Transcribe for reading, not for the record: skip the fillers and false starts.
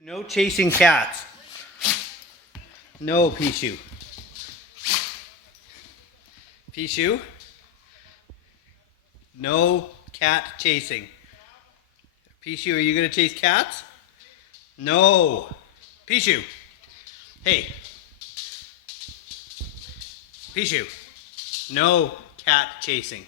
No chasing cats. No, Pichu. Pichu? No cat chasing. Pichu, are you gonna chase cats? No. Pichu. Hey. Pichu. No cat chasing.